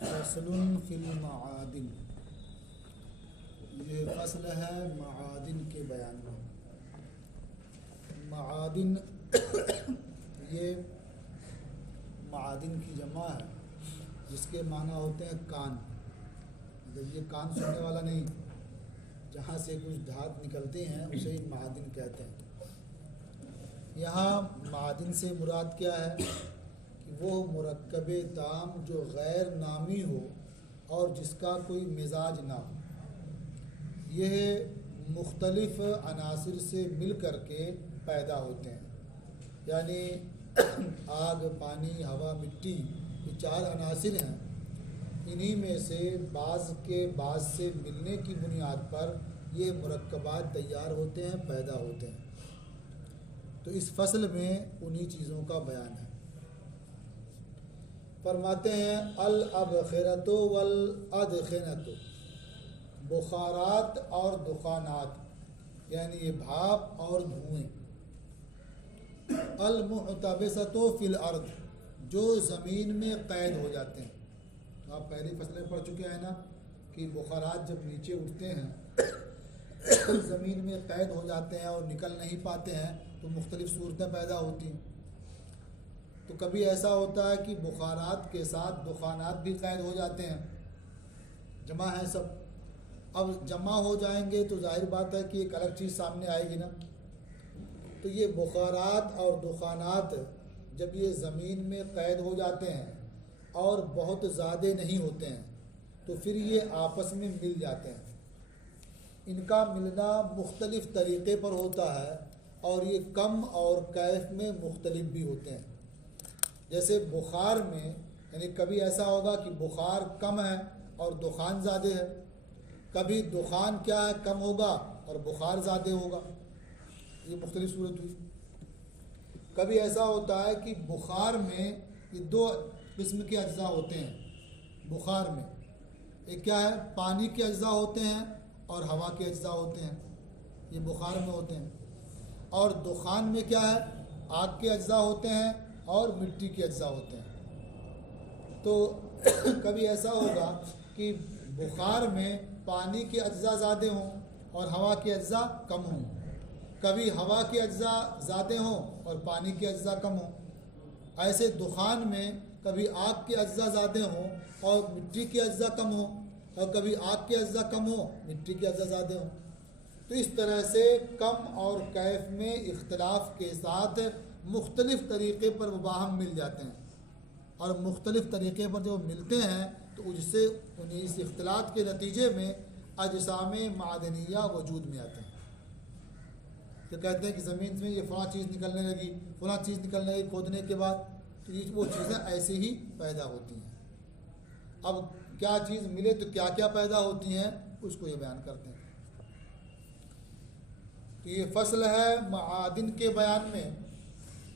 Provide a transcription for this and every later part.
फसलुन fill मआदिन, ये फसल है मआदिन के बयान में। मआदिन ये मआदिन की जमा है जिसके माना होते हैं कान। जब ये कान सुनने वाला नहीं, जहाँ से कुछ धात निकलते हैं उसे ही मआदिन कहते हैं। यहाँ मआदिन से मुराद क्या है कि वो मुरक्कबे ताम जो गैर नामी हो और जिसका कोई मिजाज ना हो। यह मुख्तलिफ अनासिर से मिल कर के पैदा होते हैं, यानी आग, पानी, हवा, मिट्टी, ये चार अनासिर हैं। इन्हीं में से बाज़ से मिलने की बुनियाद पर ये मुरक्कबात तैयार होते हैं, पैदा होते हैं। तो इस फसल में उन्हीं चीज़ों का बयान है। फरमाते हैं अल अबखिरतो वल अदखिनतो, बुखारात और दुखानात, यानी ये भाप और धुएँ। अल मुअतबसतो फिल अर्द, जो ज़मीन में कैद हो जाते हैं। तो आप पहली फसलें पढ़ चुके हैं ना कि बुखारात जब नीचे उठते हैं ज़मीन में कैद हो जाते हैं और निकल नहीं पाते हैं तो मुख्तलिफ़ सूरतें पैदा होती हैं। तो कभी ऐसा होता है कि बुखारात के साथ दुखानात भी कैद हो जाते हैं, जमा है सब। अब जमा हो जाएंगे तो जाहिर बात है कि एक अलग चीज़ सामने आएगी ना। तो ये बुखारात और दुखानात जब ये ज़मीन में कैद हो जाते हैं और बहुत ज़्यादा नहीं होते हैं तो फिर ये आपस में मिल जाते हैं। इनका मिलना मुख्तलिफ़ तरीक़े पर होता है और ये कम और कैफ में मुख्तलिफ भी होते हैं। जैसे बुखार में, यानी कभी ऐसा होगा कि बुखार कम है और दुखान ज़्यादा है, कभी दुखान क्या है कम होगा और बुखार ज़्यादा होगा। ये मुख्तलिफ सूरत हुई। कभी ऐसा होता है कि बुखार में ये दो किस्म के अज्जा होते हैं। बुखार में एक क्या है, पानी के अज्जा होते हैं और हवा के अज्जा होते हैं, ये बुखार में होते हैं। और दुखान में क्या है, आग के अज्जा होते हैं और मिट्टी के अज्जा होते हैं। तो कभी ऐसा होगा कि बुखार में पानी के अज्जा ज़्यादा हों और हवा के अज्जा कम हों, कभी हवा के अज्जा ज़्यादा हों और पानी के अज्जा कम हों। ऐसे दुखान में कभी आग के अज्जा ज़्यादा हों और मिट्टी के अज्जा कम हों, और कभी आग के अज्जा कम हो, मिट्टी के अज्जा ज़्यादा हों। तो इस तरह से कम और कैफ में इख्तलाफ के साथ मुख्तलिफ़ तरीक़े पर वो बाहम मिल जाते हैं। और मुख्तलिफ़ तरीक़े पर जो मिलते हैं तो उससे उन्हें इस इख्तलाफ के नतीजे में अजसामे मादनिया वजूद में आते हैं। तो कहते हैं कि ज़मीन में ये फ़लाँ चीज़ निकलने लगी, फ़लाँ चीज़ निकलने लगी खोदने के बाद, तो ये वो चीज़ें ऐसे ही पैदा होती हैं। अब क्या चीज़ मिले तो क्या क्या पैदा होती हैं उसको ये बयान करते हैं। तो ये फसल है मआदिन के बयान में।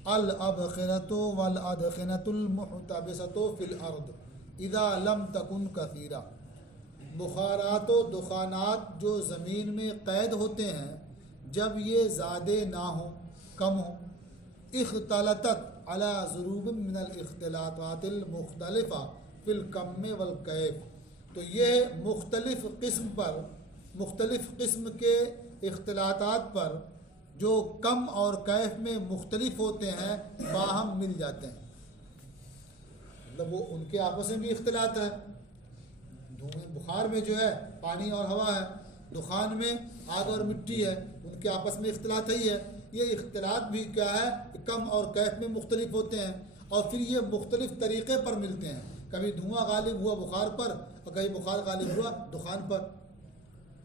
अल अबखिरतो वल अदखिनतुल मुअतबसतो फिल अर्द इदा लम तकुन कसीरा, बुखारात व दुखानात जो ज़मीन में कैद होते हैं जब ये ज़्यादा ना हो, कम हो। इख्तलतत अला ज़ुरूब मिनल इख्तिलातातिल मुख्तलिफ़ा फिल कम वल कैफ, तो ये मुख्तलिफ़ किस्म पर, मुख्तलिफ़ किस्म के इख्तिलातात पर जो कम और कैफ में मुख्तलिफ होते हैं बाहम मिल जाते हैं। मतलब वो उनके आपस में भी इख्तिलात है। बुखार में जो है पानी और हवा है, दुखान में आग और मिट्टी है, उनके आपस में इख्तिलात ही है। ये इख्तिलात भी क्या है, कम और कैफ में मुख्तलिफ होते हैं और फिर ये मुख्तलिफ तरीक़े पर मिलते हैं। कभी धुआं गालिब हुआ बुखार पर और कभी बुखार गालिब हुआ दुखान पर,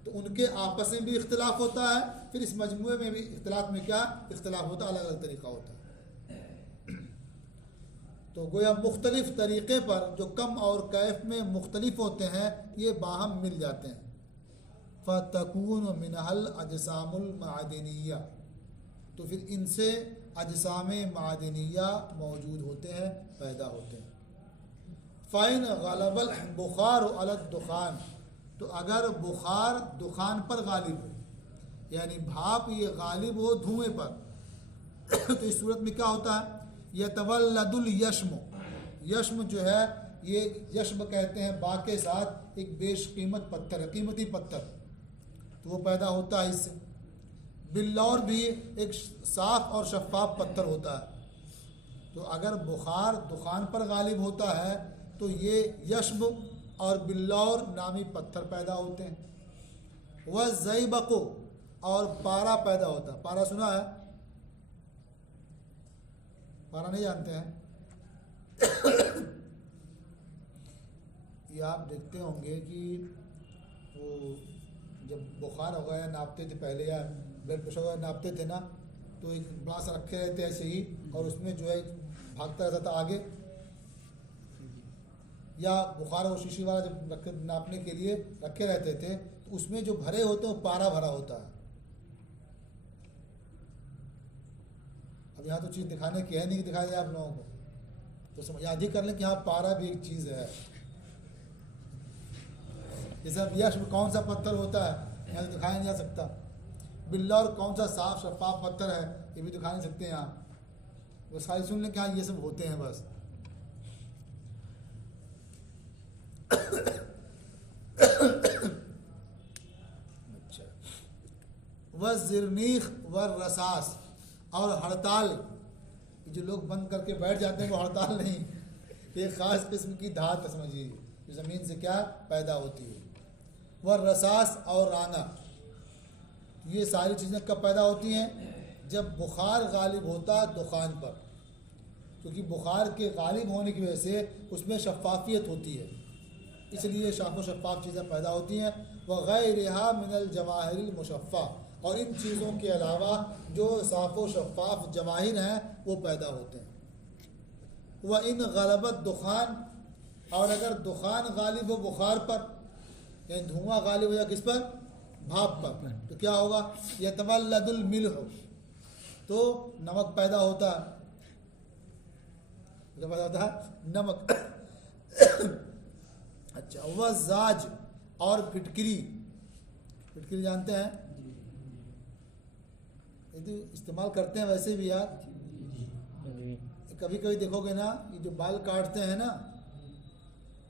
तो उनके आपस में भी इख्तिलाफ होता है। फिर इस मजमूए में भी इख्तिलाफ में क्या इख्तिलाफ होता है, अलग अलग तरीक़ा होता है। तो गोया मुख्तलिफ तरीक़े पर जो कम और कैफ में मुख्तलिफ होते हैं ये बाहम मिल जाते हैं। फ़तकून मिनहल अजसामुल मादनिया, तो फिर इनसे अजसामे मादनिया मौजूद होते हैं, पैदा होते हैं। फ़ैन गलबल बुखार अलग दुखान, तो अगर बुखार दुखान पर गालिब हो, यानी भाप ये गालिब हो धुएँ पर तो इस सूरत में क्या होता है, यतवल्लदुल यश्म, यश्म जो है, ये यश्म कहते हैं बा के साथ एक बेशकीमत पत्थर है, कीमती पत्थर, तो वो पैदा होता है इससे। बिल्लौर भी एक साफ और शफाफ पत्थर होता है। तो अगर बुखार दुखान पर गालिब होता है तो ये यश्ब और बिल्लौर नामी पत्थर पैदा होते हैं। वह ज़ईबको, और पारा पैदा होता है। पारा सुना है? पारा नहीं जानते हैं? ये आप देखते होंगे कि वो जब बुखार हो गया नापते थे पहले, या ब्लड प्रेशर वगैरह नापते थे ना, तो एक बड़ा सा रखे रहते ऐसे ही, और उसमें जो है भागता रहता था आगे, या बुखार और शीशी वाला जब रखे नापने के लिए रखे रहते थे, तो उसमें जो भरे होते हैं वो पारा भरा होता है। अब यहाँ तो चीज़ दिखाने की है नहीं कि दिखाया जाए आप लोगों को, तो समझ याद ही कर लें कि हाँ पारा भी एक चीज़ है। जैसे अब यश में कौन सा पत्थर होता है यहाँ तो दिखाया नहीं जा सकता, बिल्लौर कौन सा साफ शफाफ पत्थर है ये भी दिखा नहीं सकते यहाँ, बस खाली सुन लें कि हाँ ये सब होते हैं बस। अच्छा, वह जिरनीख व रसास, और हड़ताल, जो लोग बंद करके बैठ जाते हैं वो हड़ताल नहीं, एक ख़ास किस्म की धात समझिए जो ज़मीन से क्या पैदा होती है। वह रसास और राना, ये सारी चीज़ें कब पैदा होती हैं? जब बुखार गालिब होता दुखान पर, क्योंकि बुखार के गालिब होने की वजह से उसमें शफाफियत होती है, इसलिए शाफ़ शफाफ चीज़ें पैदा होती हैं। वह गैरिहा मिनल जवाहिरिल मुशफ़ा, और इन चीज़ों के अलावा जो साफ़ो शफाफ जवाहिर हैं वो पैदा होते हैं। वह इन गलबत दुखान, और अगर दुखान गालिब हो बुखार पर, यानी धुआं गालिब हो या किस पर? भाप पर, तो क्या होगा? यतवल्लदुल मिल्ह, तो नमक पैदा होता है। क्या पैदा होता है? नमक। अच्छा, वह जाज, और फिटकरी, फिटकरी जानते हैं? यदि इस्तेमाल करते हैं वैसे भी यार, कभी कभी देखोगे ना ये जो बाल काटते हैं ना,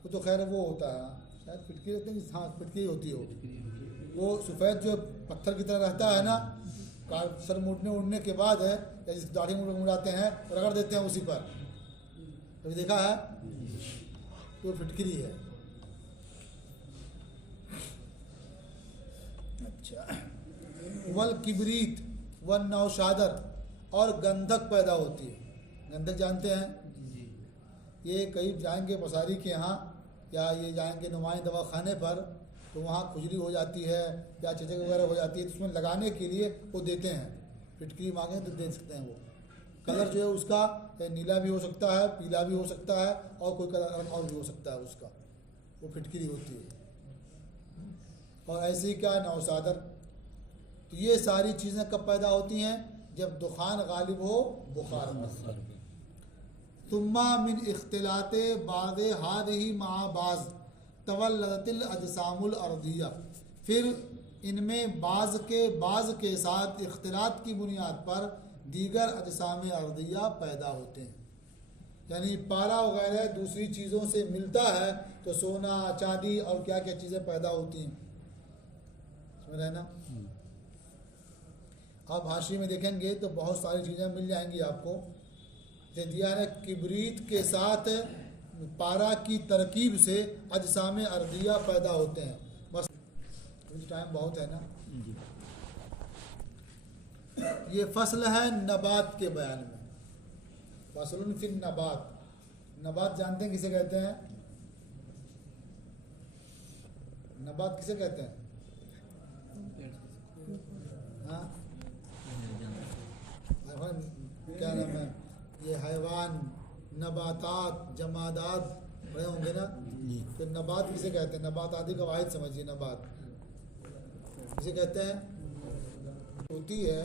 वो तो खैर वो होता है शायद फिटकरी रहते हैं, हाँ फिटकरी होती हो, वो सफ़ेद जो पत्थर की तरह रहता है ना, सर मुड़ने के बाद है, या जिस दाढ़ी मुड़ाते हैं रगड़ देते हैं उसी पर, कभी देखा है? तो फिटकरी है। अच्छा, वल किबरीत वन नौशादर, और गंधक पैदा होती है। गंधक जानते हैं? ये कहीं जाएंगे मसारी के यहाँ, या ये जाएंगे नुमाई दवाखाने पर, तो वहाँ खुजली हो जाती है या चचक वगैरह हो जाती है, तो उसमें लगाने के लिए वो देते हैं। फिटकरी मांगें तो दे सकते हैं। वो कलर जो है उसका नीला भी हो सकता है, पीला भी हो सकता है, और कोई कलर और भी हो सकता है उसका, वो फिटकरी होती है। और ऐसे ही क्या नौशादर, तो ये सारी चीज़ें कब पैदा होती हैं? जब दुखान गालिब हो बुखार में। तुम्मा मिन इख्तिलाते बाज़े हादिही मा बाज़ तवल्लतिल अजसामुल अर्दिया, फिर इनमें बाज़ के साथ इख्तिलात की बुनियाद पर दीगर अजसाम अर्दिया पैदा होते हैं। यानी पारा वगैरह दूसरी चीज़ों से मिलता है तो सोना चांदी और क्या क्या चीज़ें पैदा होती हैं, समझ रहे ना? आप हाशिए में देखेंगे तो बहुत सारी चीज़ें मिल जाएंगी आपको। जैसे दिया है किबरीत के साथ पारा की तरकीब से अजसाम अर्दिया पैदा होते हैं। बस टाइम बहुत है ना, ये फसल है नबात के बयान में। फसलुन फिन नबात, नबात जानते हैं किसे कहते हैं? नबात किसे कहते हैं? हाँ, क्या नाम है? ये हैवान, नबातात, जमादात पढ़े होंगे ना, तो नबात किसे कहते हैं? नबात आदि का वाहिद समझिए। नबात किसे कहते हैं? होती है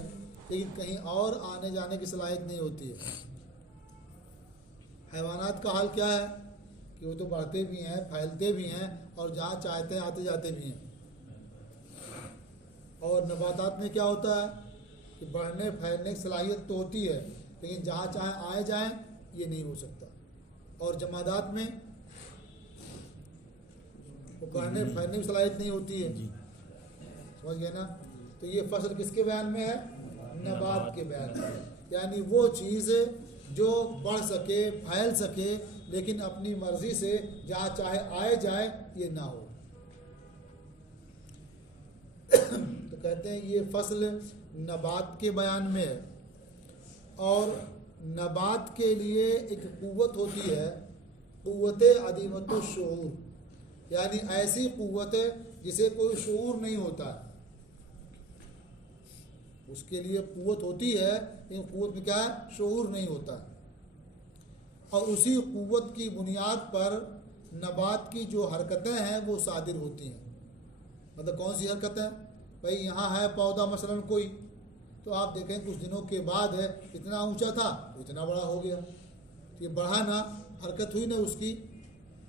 लेकिन कहीं और आने जाने की सलाहियत नहीं होती है। हैवानात का हाल क्या है कि वो तो बढ़ते भी हैं, फैलते भी हैं, और जहाँ चाहते हैं आते जाते भी हैं। और नबातात में क्या होता है कि बढ़ने फैलने की सलाहियत तो होती है, लेकिन जहाँ चाहे आए जाएं ये नहीं हो सकता। और जमादात में वो कहने फैलने की सलाहियत नहीं होती है, समझ गए ना। तो ये फसल किसके बयान में है? नबात के बयान में। यानी वो चीज़ जो बढ़ सके, फैल सके, लेकिन अपनी मर्जी से जहाँ चाहे आए जाए, ये ना हो। तो कहते हैं ये फसल नबात के बयान में है। और नबात के लिए एक कुव्वत होती है, कुव्वत अदीमतुश शऊर, यानी ऐसी कुव्वत जिसे कोई शऊर नहीं होता है, उसके लिए कुव्वत होती है, इन कुव्वत में क्या है? शऊर नहीं होता है। और उसी कुव्वत की बुनियाद पर नबात की जो हरकतें हैं वो सादिर होती हैं। मतलब कौन सी हरकतें? भाई यहाँ है पौधा मसलन कोई, तो आप देखें कुछ दिनों के बाद है इतना ऊंचा था तो इतना बड़ा हो गया, तो ये बढ़ा ना, हरकत हुई ना उसकी,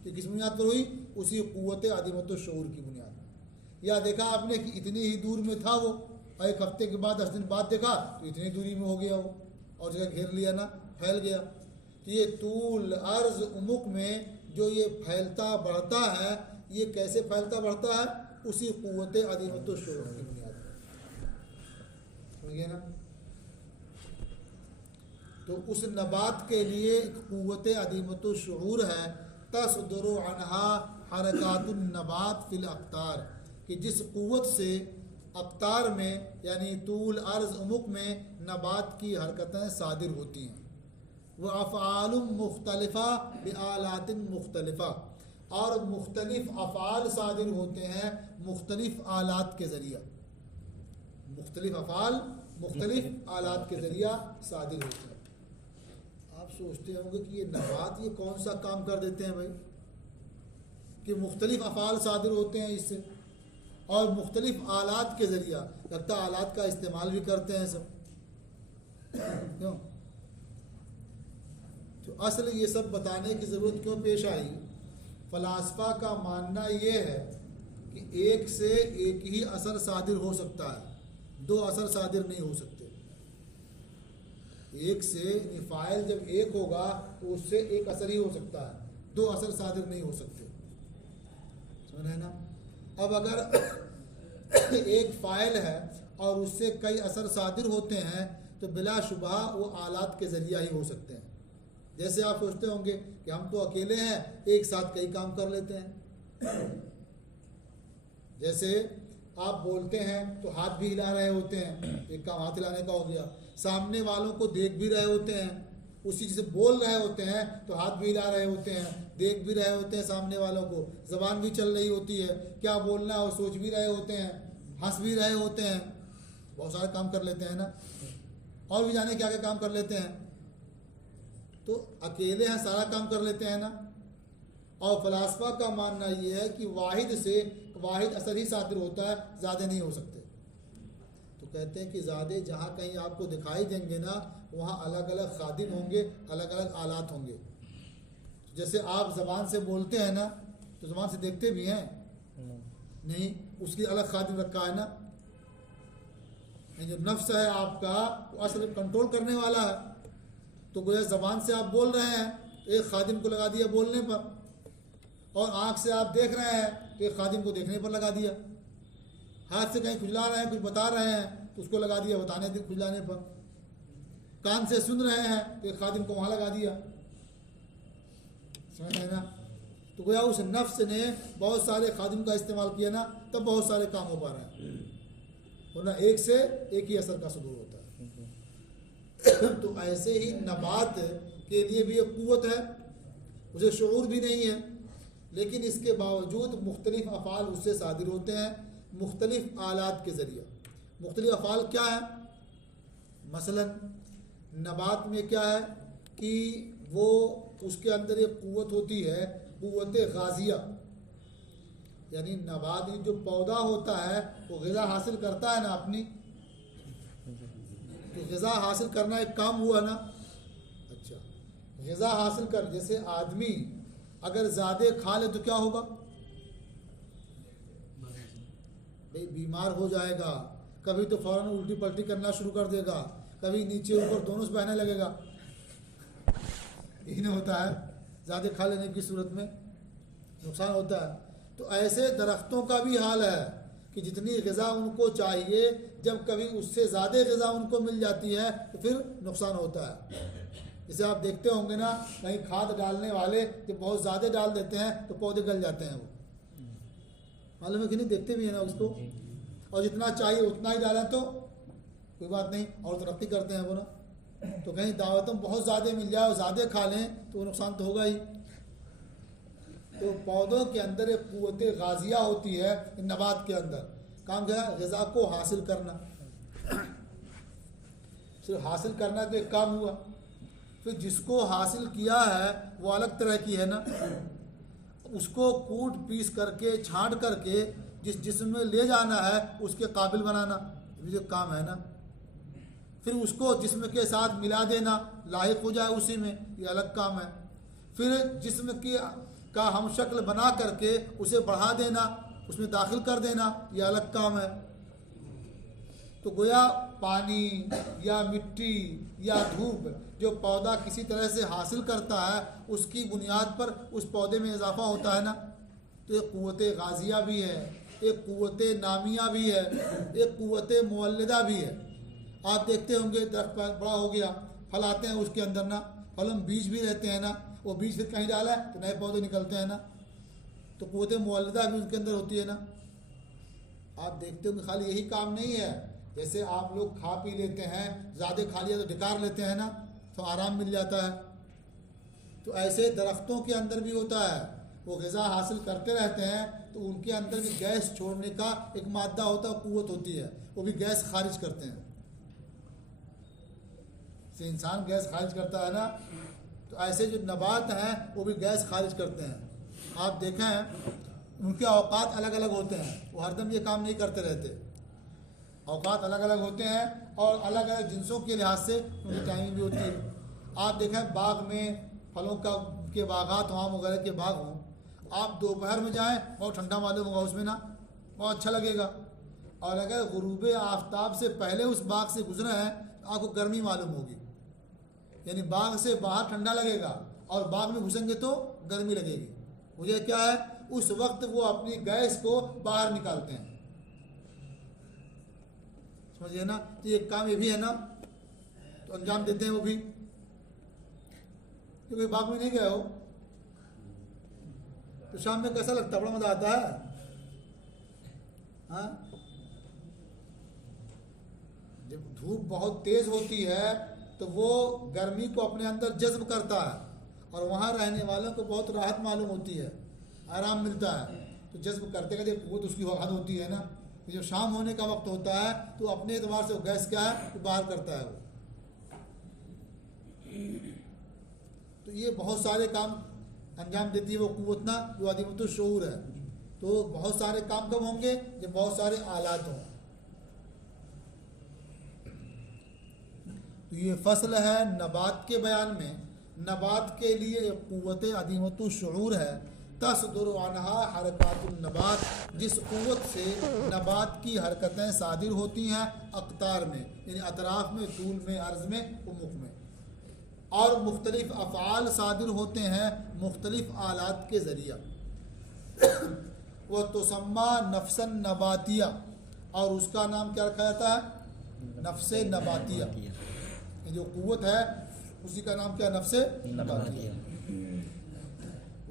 तो किस बुनियाद पर हुई? उसी कुव्वत अदीमतुश शऊर की बुनियाद पर। या देखा आपने कि इतनी ही दूर में था वो, और एक हफ्ते के बाद 10 दिन बाद देखा तो इतनी दूरी में हो गया वो, और जगह घेर लिया ना, फैल गया। तो ये तूल अर्ज उमुक में जो ये फैलता बढ़ता है, ये कैसे फैलता बढ़ता है? उसी कुव्वत अदीमतुश शऊर की बुनियाद पर, समझिए ना। तो उस नबात के लिए कुव्वत अदीमतुश शऊर है, तसदुरु अनहा हरकातुन नबात फिल अख्तार, कि जिस कुव्वत से अख्तार में यानी तूल अर्ज उमुक में नबात की हरकतें सादिर होती हैं। वह अफ़आलुम मुख्तलिफ़ा बिआलातिन मुख्तलिफ़ा, और मुख्तलिफ अफ़आल सादिर होते हैं मुख्तलिफ आलात के ज़रिया। मुख्तलिफ अफ़आल मुख्तलिफ आलात के ज़रिया सादिर होते हैं। आप सोचते होंगे कि ये नबात ये कौन सा काम कर देते हैं भाई, कि मुख्तलिफ अफ़आल सादिर होते हैं इससे, और मुख्तलिफ आलात के ज़रिया। लगता आलात का इस्तेमाल भी करते हैं सब, क्यों? तो असल ये सब बताने की ज़रूरत क्यों पेश आई? फ़लासफ़ा का मानना ये है कि एक से एक ही असर सादिर हो सकता है, दो असर सादिर नहीं हो सकते। एक से फ़ाइल जब एक होगा तो उससे एक असर ही हो सकता है, दो असर सादिर नहीं हो सकते, समझ है ना। अब अगर एक फ़ाइल है और उससे कई असर सादिर होते हैं तो बिलाशुबहा वो आलात के ज़रिया ही हो सकते हैं। जैसे आप सोचते होंगे कि हम तो अकेले हैं, एक साथ कई काम कर लेते हैं। जैसे आप बोलते हैं तो हाथ भी हिला रहे होते हैं, एक काम हाथ हिलाने का हो गया। सामने वालों को देख भी रहे होते हैं, उसी से बोल रहे होते हैं तो हाथ भी हिला रहे होते हैं, देख भी रहे होते हैं सामने वालों को, ज़बान भी चल रही होती है, क्या बोलना है और सोच भी रहे होते हैं, हंस भी रहे होते हैं, बहुत सारे काम कर लेते हैं ना, और भी जाने क्या क्या काम कर लेते हैं। तो अकेले हैं सारा काम कर लेते हैं ना। और फ़लासफ़ा का मानना ये है कि वाहिद से वाहिद असर ही सादिर होता है, ज़्यादा नहीं हो सकते। तो कहते हैं कि ज़्यादा जहाँ कहीं आपको दिखाई देंगे ना, वहाँ अलग अलग खादिम होंगे, अलग अलग आलात होंगे। जैसे आप ज़बान से बोलते हैं ना, तो ज़बान से देखते भी हैं नहीं, उसकी अलग खादिम रखा है ना। जो नफ्स है आपका वो असल कंट्रोल करने वाला है। तो गोया ज़बान से आप बोल रहे हैं, एक खादिम को लगा दिया बोलने पर, और आँख से आप देख रहे हैं तो एक खादिम को देखने पर लगा दिया, हाथ से कहीं खुजला रहे हैं, कुछ बता रहे हैं तो उसको लगा दिया बताने खुजलाने पर, कान से सुन रहे हैं तो एक खादिम को वहाँ लगा दिया, समझ है ना। तो गोया उस नफ्स ने बहुत सारे खादिम का इस्तेमाल किया ना, तब बहुत सारे काम हो पा रहे हैं, वरना एक से एक ही असर का सदूर होता है। तो ऐसे ही नबात के लिए भी एक कुव्वत है, उसे शऊर भी नहीं है, लेकिन इसके बावजूद मुख्तलिफ अफ़ाल उससे सादिर होते हैं मुख्तलिफ आलात के ज़रिए। मुख्तलिफ अफ़ाल क्या है? मसलन नबात में क्या है कि वो उसके अंदर एक कुव्वत होती है, कुव्वत गाज़िया, यानी नबात जो पौधा होता है वो ग़िज़ा हासिल करता है ना अपनी, तो ग़िज़ा हासिल करना एक काम हुआ ना। अच्छा, ग़िज़ा हासिल कर, जैसे आदमी अगर ज़्यादा खा ले तो क्या होगा भाई? बीमार हो जाएगा, कभी तो फ़ौरन उल्टी पल्टी करना शुरू कर देगा, कभी नीचे ऊपर दोनों से बहने लगेगा, यही नहीं होता है। ज़्यादा खा लेने की सूरत में नुकसान होता है। तो ऐसे दरख्तों का भी हाल है कि जितनी ग़िज़ा उनको चाहिए, जब कभी उससे ज़्यादा ग़िज़ा उनको मिल जाती है तो फिर नुकसान होता है। जैसे आप देखते होंगे ना, कहीं खाद डालने वाले जब बहुत ज़्यादा डाल देते हैं तो पौधे गल जाते हैं, वो मालूम है कि नहीं, देखते भी है ना उसको। और जितना चाहिए उतना ही डालें तो कोई बात नहीं, और तरक्की करते हैं वो ना। तो कहीं दावतों बहुत ज़्यादा मिल जाए और ज़्यादा खा लें तो नुकसान तो होगा ही। तो पौधों के अंदर एक क़ुव्वत गाज़िया होती है, नबात के अंदर काम क्या है, ग़िज़ा को हासिल करना। सिर्फ हासिल करना तो एक काम हुआ, फिर जिसको हासिल किया है वो अलग तरह की है ना, उसको कूट पीस करके छांट करके जिस जिस्म में ले जाना है उसके काबिल बनाना, ये जो काम है ना। फिर उसको जिस्म के साथ मिला देना, लाहिक हो जाए उसी में, ये अलग काम है। फिर जिस्म की का हम शक्ल बना करके उसे बढ़ा देना, उसमें दाखिल कर देना, ये अलग काम है। तो गोया पानी या मिट्टी या धूप जो पौधा किसी तरह से हासिल करता है, उसकी बुनियाद पर उस पौधे में इजाफा होता है ना। तो एक क़ुव्वत गाज़िया भी है, एक क़ुव्वत नामिया भी है, एक क़ुव्वत मुवल्लिदा भी है। आप देखते होंगे दरख्त बड़ा हो गया, फल आते हैं उसके अंदर ना, फल में बीज भी रहते हैं ना, वो बीज फिर कहीं डाला है तो नए पौधे निकलते हैं ना। तो क़ुव्वत मुवल्लिदा भी उसके अंदर होती है ना। आप देखते होंगे खाली यही काम नहीं है, जैसे आप लोग खा पी लेते हैं, ज़्यादा खा लिया तो ढकार लेते हैं ना, तो आराम मिल जाता है। तो ऐसे दरख्तों के अंदर भी होता है, वो ग़िज़ा हासिल करते रहते हैं तो उनके अंदर भी गैस छोड़ने का एक मादा होता है, क़ुव्वत होती है, वो भी गैस खारिज करते हैं। जैसे इंसान गैस खारिज करता है ना, तो ऐसे जो नबात हैं वो भी गैस खारिज करते हैं। आप देखें उनके औकात अलग अलग होते हैं, वो हरदम ये काम नहीं करते रहते, औकात अलग अलग होते हैं और अलग अलग जिनसों के लिहाज से उनकी टाइमिंग भी होती है। आप देखें बाग में फलों का के बागात आम वगैरह के बाग हों, आप दोपहर में जाएं बहुत ठंडा मालूम होगा उसमें ना, बहुत अच्छा लगेगा। और अगर गुरूब आफ्ताब से पहले उस बाग से गुजरे हैं तो आपको गर्मी मालूम होगी, यानी बाग से बाहर ठंडा लगेगा और बाग में घुसेंगे तो गर्मी लगेगी। मुझे क्या है, उस वक्त वो अपनी गैस को बाहर निकालते हैं, समझिए ना। तो ये काम ये भी है ना, तो अंजाम देते हैं वो भी। क्योंकि बाग में नहीं गए हो तो शाम में कैसा लगता है, बड़ा मजा आता है। हाँ, जब धूप बहुत तेज होती है तो वो गर्मी को अपने अंदर जज्ब करता है और वहाँ रहने वालों को बहुत राहत मालूम होती है, आराम मिलता है। तो जज्ब करते करते वो तो उसकी हद होती है ना। तो जब शाम होने का वक्त होता है तो अपने एतबार से वो गैस क्या है तो बाहर करता है वो। तो ये बहुत सारे काम अंजाम देती है वो क़ुव्वत ना, जो अदीमतुश शऊर है। तो बहुत सारे काम कब होंगे, जब बहुत सारे आलात हों। तो ये फसल है नबात के बयान में, नबात के लिए एक क़ुव्वत अदीमतुश शऊर है। तसदुर अनहा हरकातुन नबात, जिस क़ुव्वत से नबात की हरकतें सादिर होती हैं अक़तार में, यानी अतराफ़ में, तूल में, अर्ज़ में, उमुक़ में। और मुख्तलिफ़ अफ़आल सादिर होते हैं मुख्तलिफ़ आलात के ज़रिया। वह तुसम्मा नफ्सन नबातिया, और उसका नाम क्या रखा जाता है, नफ्से नबातिया। जो क़ुव्वत है उसी का नाम क्या, नफ्से नबातिया।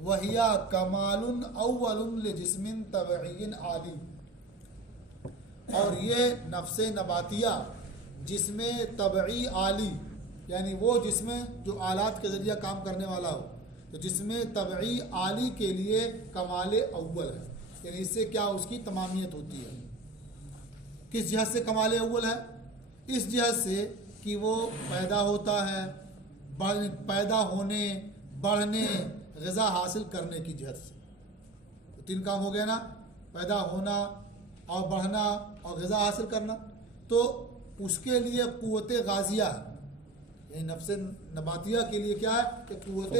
वहिया कमालुन अव्वलुन लिजिस्मिन तबईन आली, और ये नफ्से नबातिया जिसमें तबई आली, यानी वो जिसमें जो आलात के ज़रिए काम करने वाला हो, तो जिसमें तबई आली के लिए कमाल अव्वल है, यानी इससे क्या उसकी तमामियत होती है। किस जहत से कमाल अव्वल है, इस जहत से कि वो पैदा होता है, पैदा होने, बढ़ने, ग़िज़ा हासिल करने की जहत से। तो तीन काम हो गया ना, पैदा होना और बढ़ना और ग़िज़ा हासिल करना। तो उसके लिए क़ुव्वत गाज़िया है, यानी नफ्स नबातिया के लिए क्या है कि क़ुव्वत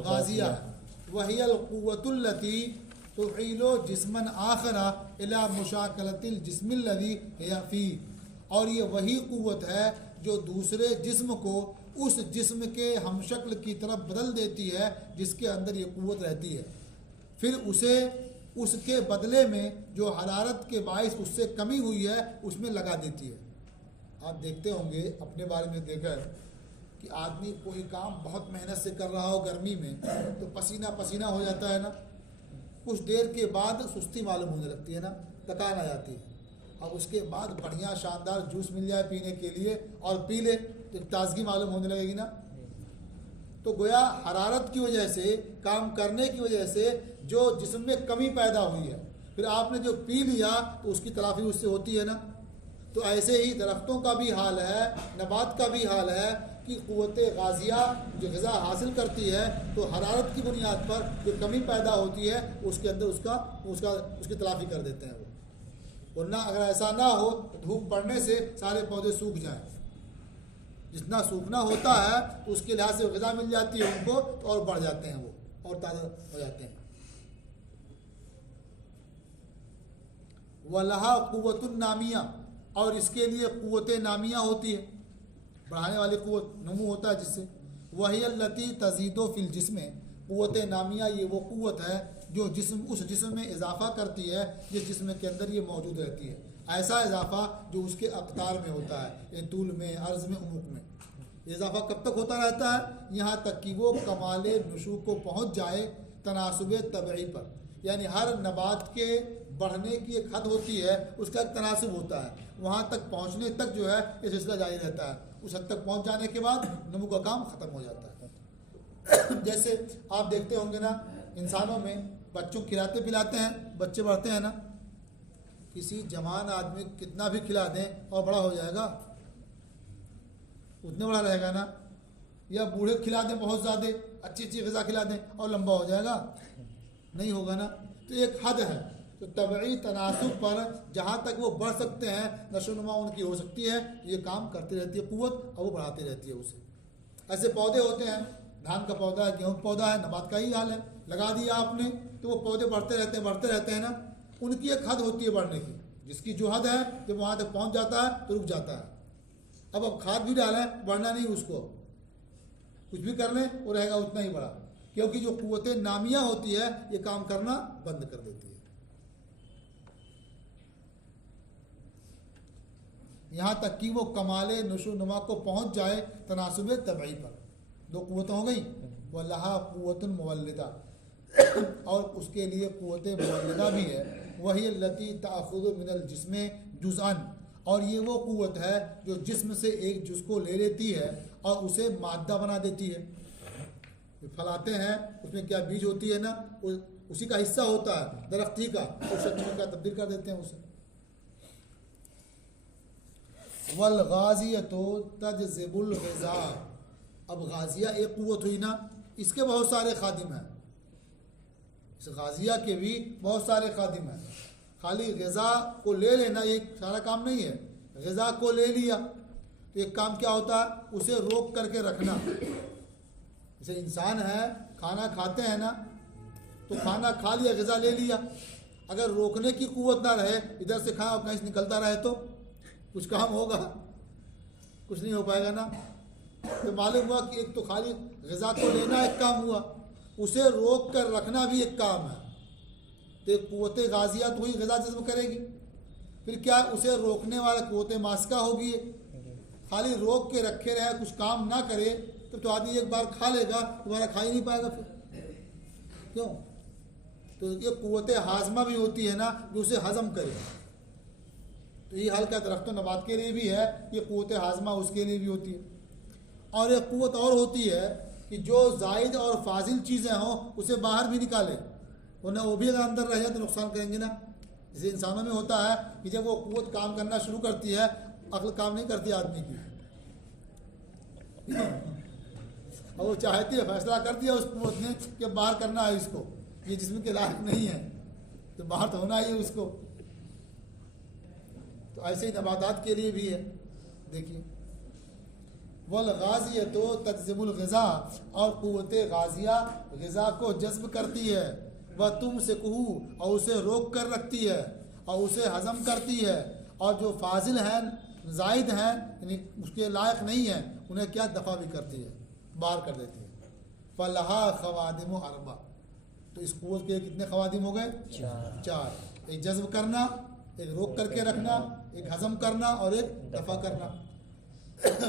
गाज़िया है। वहियल क़ुव्वतुल्लती तुहीलो जिस्मन आखरा इला मुशाकलतिल जिस्मिल्लज़ी हिया फ़ी, और ये वही क़ुव्वत है जो दूसरे जिस्म को उस जिस्म के हमशक्ल की तरफ बदल देती है जिसके अंदर ये क़ुव्वत रहती है। फिर उसे उसके बदले में जो हरारत के बाइस उससे कमी हुई है उसमें लगा देती है। आप देखते होंगे, अपने बारे में देखा कि आदमी कोई काम बहुत मेहनत से कर रहा हो गर्मी में तो पसीना पसीना हो जाता है ना, कुछ देर के बाद सुस्ती मालूम होने लगती है ना, थकान आ जाती है। अब उसके बाद बढ़िया शानदार जूस मिल जाए पीने के लिए और पी ले तो ताजगी मालूम होने लगेगी ना। तो गोया हरारत की वजह से, काम करने की वजह से जो जिस्म में कमी पैदा हुई है, फिर आपने जो पी लिया तो उसकी तलाफी उससे होती है ना। तो ऐसे ही दरख्तों का भी हाल है, नबात का भी हाल है कि क़ुव्वत गाज़िया जो ग़िज़ा हासिल करती है तो हरारत की बुनियाद पर जो कमी पैदा होती है उसके अंदर उसकी तलाफी कर देते हैं वो। वरना अगर ऐसा ना हो तो धूप पड़ने से सारे पौधे सूख जाएं। जितना सूखना होता है तो उसके लिहाज से ग़िज़ा मिल जाती है उनको तो और बढ़ जाते हैं वो और ताज़ा हो जाते हैं। वलहा क़ुव्वतुन नामिया, और इसके लिए क़ुव्वत नामिया होती है, बढ़ाने वाली क़ुव्वत, नमू होता है जिससे। वही अल्लती तज़ीदो फिल जिस्म, क़ुव्वत नामिया ये वो क़ुव्वत है जो उस जिस्म में इजाफ़ा करती है जिस जिस्म के अंदर ये मौजूद रहती है। ऐसा इजाफ़ा जो उसके अक़तार में होता है, ये तूल में, अर्ज़ में, उमुक में। इजाफ़ा कब तक होता रहता है? यहाँ तक कि वो कमाल नशू को पहुँच जाए तनासुब तबई पर। यानी हर नबात के बढ़ने की एक हद होती है, उसका एक तनासुब होता है, वहाँ तक पहुँचने तक जो है ये सिलसिला जारी रहता है। उस हद तक पहुँच जाने के बाद नमू का काम ख़त्म हो जाता है। जैसे आप देखते होंगे ना, इंसानों में बच्चों खिलाते पिलाते हैं, बच्चे बढ़ते हैं ना, किसी जवान आदमी कितना भी खिला दें और बड़ा हो जाएगा, उतने बड़ा रहेगा ना। या बूढ़े खिला दें बहुत ज़्यादा, अच्छी अच्छी ग़िज़ा खिला दें और लंबा हो जाएगा, नहीं होगा ना। तो एक हद है, तो तबई तनासुब पर जहाँ तक वो बढ़ सकते हैं, नशोनुमा उनकी हो सकती है, ये काम करती रहती है क़ुव्वत, और वो बढ़ाती रहती है उसे। ऐसे पौधे होते हैं, धान का पौधा है, गेहूँ का पौधा है, नबात का ही हाल है, लगा दिया आपने तो वो पौधे बढ़ते रहते हैं ना। उनकी एक हद होती है बढ़ने की, जिसकी जो हद है जब वहाँ तक पहुँच जाता है तो रुक जाता है। अब खाद भी डालें, बढ़ना नहीं, उसको कुछ भी कर लें वो रहेगा उतना ही बड़ा, क्योंकि जो क़ुव्वत नामिया होती है ये काम करना बंद कर देती है। यहाँ तक कि वो कमाले नशोनुमा को पहुँच जाए तनासुब तबई पर। दो क़ुव्वतें हो गई, वलहा क़ुव्वतुन मुवल्लिदा, और उसके लिए क़ुव्वत मुवल्लिदा भी है। वही लती ताख़ुज़ु मिनल जिस्म जुज़अन, और ये वो क़ुव्वत है जो जिस्म से एक जुज़ को ले लेती है और उसे मादा बना देती है। फलाते हैं उसमें क्या बीज होती है ना, उसी का हिस्सा होता है दरख्त ही का, उस शक्ल में क्या तब्दील कर देते हैं उसे। वल गाज़ियतो तजज़िबुल ग़िज़ा, अब गाज़िया एक क़ुव्वत हुई ना, इसके बहुत सारे खादिम हैं, इस गाज़िया के भी बहुत सारे खादिम हैं। खाली ग़िज़ा को ले लेना ये सारा काम नहीं है। ग़िज़ा को ले लिया तो एक काम क्या होता है, उसे रोक करके रखना। जैसे इंसान है, खाना खाते हैं ना, तो खाना खा लिया, ग़िज़ा ले लिया, अगर रोकने की क़ुव्वत ना रहे, इधर से खाना और कहीं से निकलता रहे तो कुछ काम होगा, कुछ नहीं हो पाएगा ना। तो मालूम हुआ कि एक तो खाली ग़िज़ा को लेना एक काम हुआ, उसे रोक कर रखना भी एक काम है। तो एक क़ुव्वत गाज़िया तो ही ग़िज़ा जज़्ब करेगी, फिर क्या उसे रोकने वाला क़ुव्वत मास्का होगी। खाली रोक के रखे रहे, कुछ काम ना करे तो आदमी एक बार खा लेगा, दोबारा खा ही नहीं पाएगा फिर, क्यों? तो ये क़ुव्वत हाज़मा भी होती है ना, जो उसे हज़म करे। तो ये हाल क्या दरख्तों नबात के लिए भी है, ये क़ुव्वत हाज़मा उसके लिए भी होती है। और एक क़ुव्वत और होती है कि जो ज़ायद और फाजिल चीज़ें हों उसे बाहर भी निकाले, वरना वो भी अगर अंदर रह जाए तो नुकसान करेंगे ना। जैसे इंसानों में होता है कि जब वो क़ुव्वत काम करना शुरू करती है, अक्ल काम नहीं करती आदमी की, और वो चाहती है, फैसला कर दिया उस क़ुव्वत ने कि बाहर करना है इसको, ये जिस्म के लायक नहीं है, तो बाहर तो होना ही है उसको। तो ऐसे ही नबातात के लिए भी है। देखिए, वल गाज़ियतो तजज़िबुल ग़िज़ा, और क़ुव्वत गाज़िया ग़िज़ा को जज्ब करती है, वह तुम से कहू, और उसे रोक कर रखती है और उसे हज़म करती है। और जो फाजिल हैं जायद हैं, यानी उसके लायक नहीं है, उन्हें क्या दफ़ा भी करती है, बाहर कर देती है। फलहा खवादिम अरबा, तो इस कुव्वत के कितने खवादिम हो गए? चार। एक जज्ब करना, एक रोक करके रखना, एक हजम करना और एक दफ़ा करना।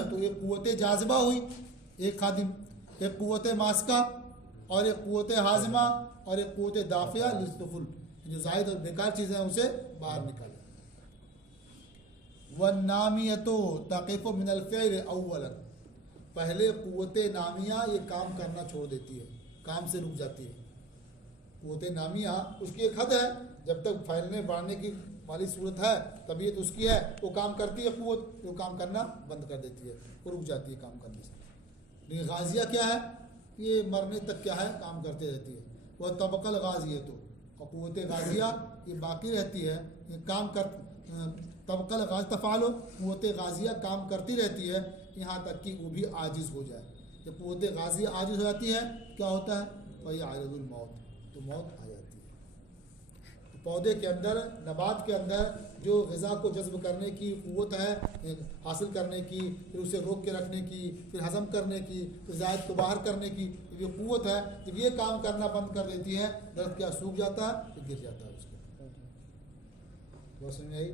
तो ये कुव्वत जाज़िबा हुई एक खादिम, एक कुव्वत मास्का और एक कुव्वत हाजमा और एक कुव्वत दाफिया लिस्तफुल, जो जायद और बेकार चीज़ें हैं उसे बाहर निकाले। वन नामियतो तक़िफ़ु मिनल फ़िअल अव्वलन, पहले कुव्वत नामिया ये काम करना छोड़ देती है, काम से रुक जाती है। कुव्वत नामिया उसकी एक हद है, जब तक फैलने बढ़ने की वाली सूरत है, तबीयत उसकी है, वो काम करती है कुव्वत, वो काम करना बंद कर देती है, वो रुक जाती है काम करने से। लेकिन गाजिया क्या है? ये मरने तक क्या है, काम करते रहती है। वह तबकल गाजिया, तो और कुव्वत गाजिया ये बाकी रहती है, ये काम कर तबकल गाज तफ़ालो, कुव्वत गाजिया काम करती रहती है यहाँ तक कि वो भी आजिज़ हो जाए। जब कुव्वत गाजिया आजिज़ हो जाती है, क्या होता है? वही आरिज़ुल मौत, तो मौत आ जाती है। तो पौधे के अंदर, नबात के अंदर जो ग़िज़ा को जज्ब करने की क़ुव्वत है, हासिल करने की, फिर उसे रोक के रखने की, फिर हज़म करने की, फिर ज़ायद को बाहर करने की ये क़ुव्वत है, जब ये काम करना बंद कर देती है, दरख्त क्या सूख जाता है, फिर गिर जाता है उसके। समझ आई?